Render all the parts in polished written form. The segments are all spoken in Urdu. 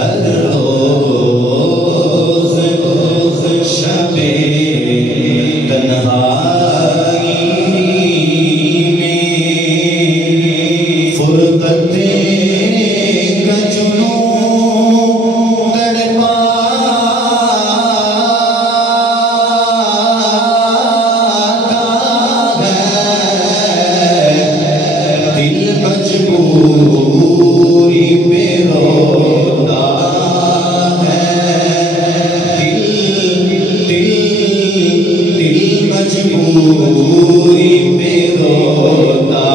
ہر روز شب تنہائی میں فرقت کا جنون تڑپا مجبوری پہ روتا ہے دل مجبوری پہ روتا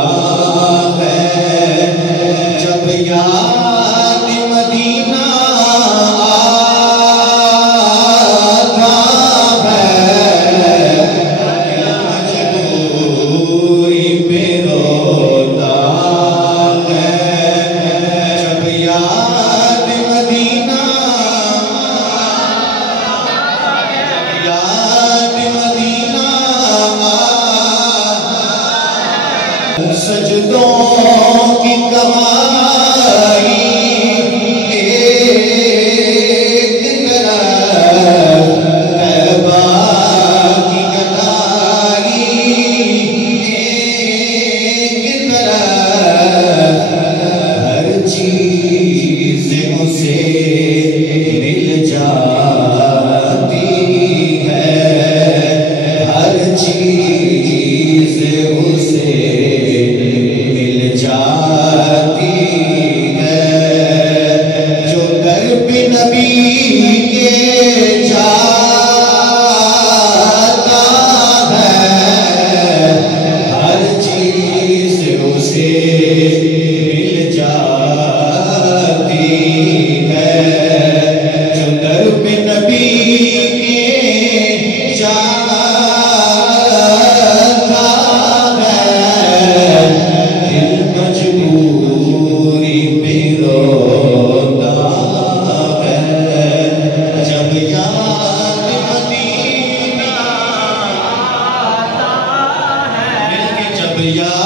ہے جب یاد مدینہ آتا ہے مجبوری پہ روتا سجدوں کی کمائی ایک طرف طیبہ کی گدائی ایک طرف ہر چیز اسے مل جاتی ہے ہر چیز اسے جاتی ہے جو در پہ نبی کے جاتا ہے ہر چیز اسے مل جاتی ہے جو در پہ نبی کے جاتا مجبوری پہ روتا ہے جب یاد مدینہ آتا ہے جب یاد